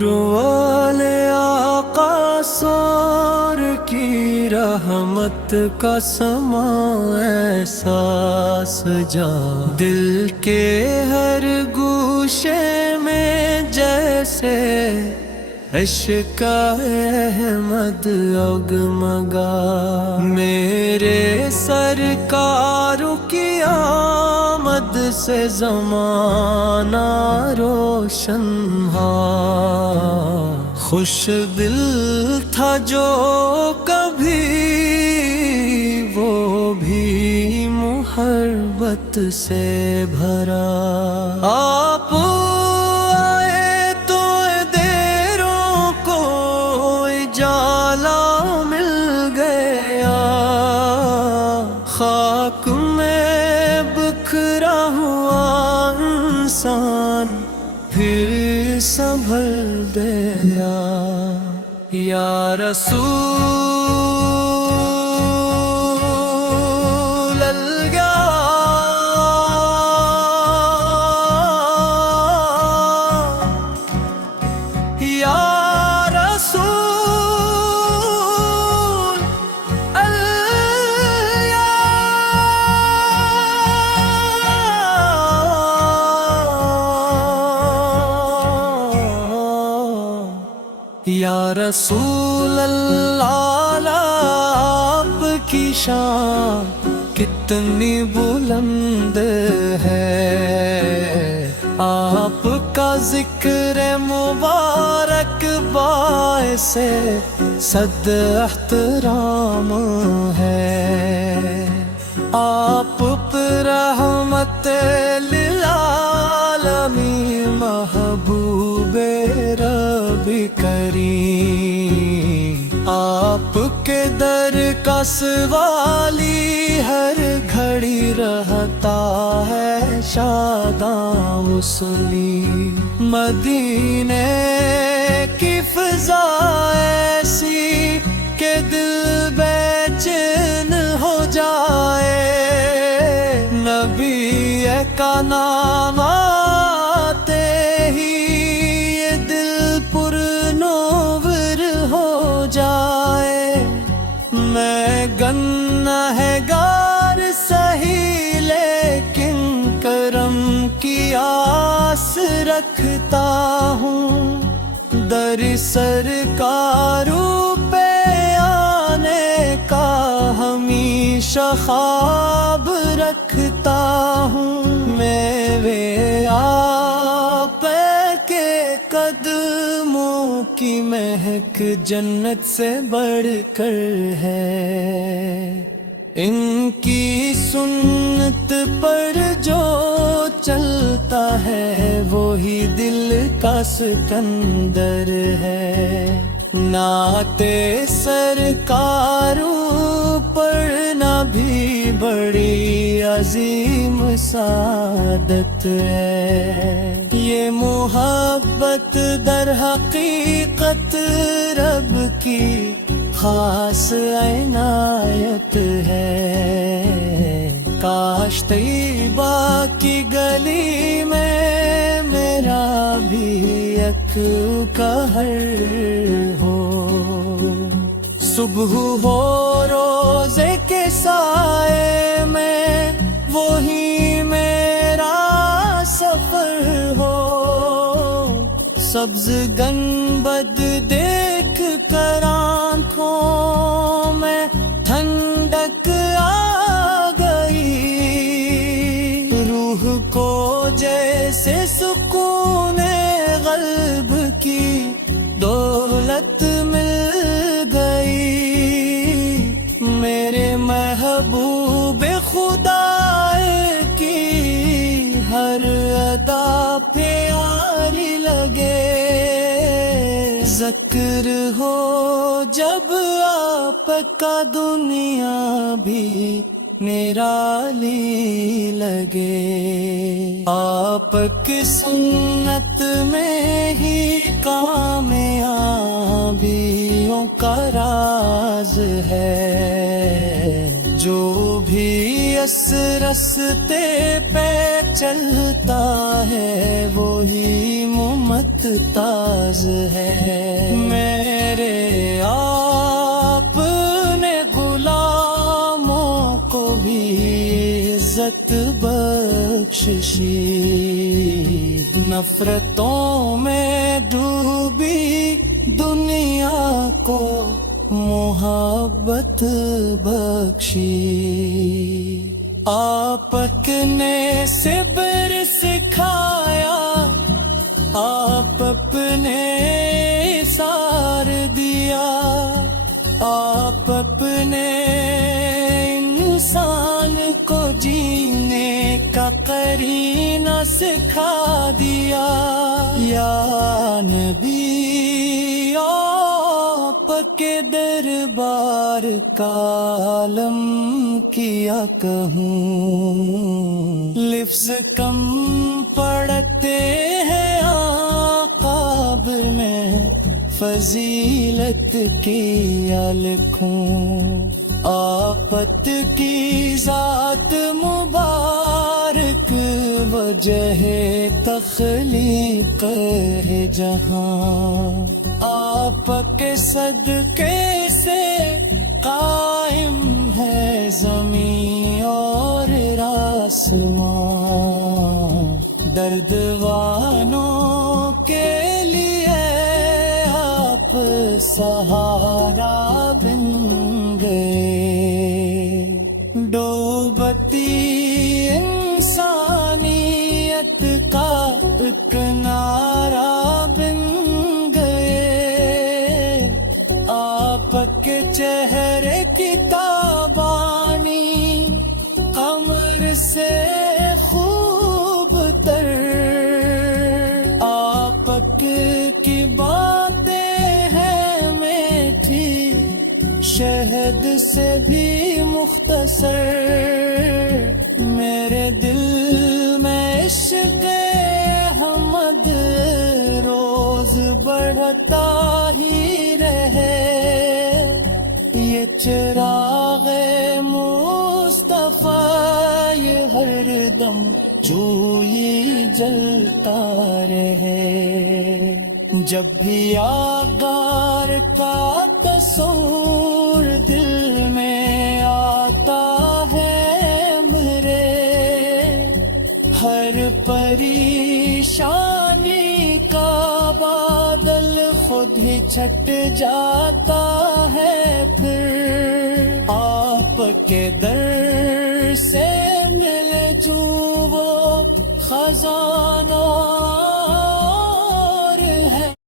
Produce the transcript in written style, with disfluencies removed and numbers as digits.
نور والے آقا سور کی رحمت کا سما احساس جا دل کے ہر گوشے میں جیسے عشق احمد اگمگا میرے سرکار کی آمد سے زمانہ روشن ہا خوش دل تھا جو کبھی وہ بھی محبت سے بھرا آپ آئے تو دیروں کو اجالا مل گیا خاک میں بکھرا ہوا انسان پھر سنبھل گیا یا رسول اللہ یا رسول یا رسول اللہ آپ کی شان کتنی بلند ہے آپ کا ذکر مبارک باعث صد احترام ہے آپ پر رحمت للعالمین محبوب رب کریم آپ کے در کا سوالی ہر گھڑی رہتا ہے شاداں وصلی مدینے کی فضا ایسی کہ دل بے چین ہو جائے نبی کا نام آتے ہی یہ دل پر نور ہو جائے میں گنہگار سہی لیکن کرم کی آس رکھتا ہوں در سرکاروں پہ آنے کا ہمیشہ خواب رکھتا ہوں میرے آپ کے قدموں کی مہک جنت سے بڑھ کر ہے ان کی سنت پر جو چلتا ہے وہی دل کا سکندر ہے نعت سرکاروں پڑھنا بھی بڑی عظیم سعادت ہے یہ محبت در حقیقت رب کی خاص عنایت ہے کاش طیبہ کی گلی میں میرا بھی ایک کہر ہو صبح ہو روزے کے سائے میں وہی میرا سفر ہو سبز گنبد دیکھ کر آنکھوں میں ٹھنڈک آ گئی روح کو جیسے سکون قلب کی دولت مل گئی میرے محبوب خدا کی ہر ادا پیاری لگے ذکر ہو جب آپ کا دنیا بھی نرالی لگے آپ کی سنت میں ہی کامیابیوں کا راز ہے جو بھی جس رستے پہ چلتا ہے وہی ممتاز ہے. میرے آپ نے غلاموں کو بھی عزت بخشی. نفرتوں میں ڈوبی دنیا کو محبت بخشی. آپ نے صبر سکھایا، آپ اپنے سار دیا. آپ اپنے انسان کو جینے کا قرینہ سکھا دیا. یا نبی آپ کے دربار کا عالم کیا کہوں. لفظ کم پڑتے ہیں عقاب میں، فضیلت کیا لکھوں. آفت کی ذات مبارک وجہ تخلیق ہے جہاں. آپ کے صدقے سے قائم ہے زمین اور آسمان. درد والوں کے لیے آپ سہارا بن گئے. ڈوبتی انسانیت کا ایک نعرہ بن گئے. آپ کے چہرے کی تابانی قمر سے خوب تر. آپ کی باتیں ہیں میٹھی شہد سے بھی مختصر. میرے دل میں عشق احمد روز بڑھتا ہی رہے. یہ چراغ مصطفیٰ یہ ہر دم جوئی جلتا رہے. جب بھی آغار کا تصور دل میں آتا ہے میرے، ہر پریشانی کا بادل خود ہی چھٹ جاتا ہے. پھر آپ کے در سے مل جو وہ خزانہ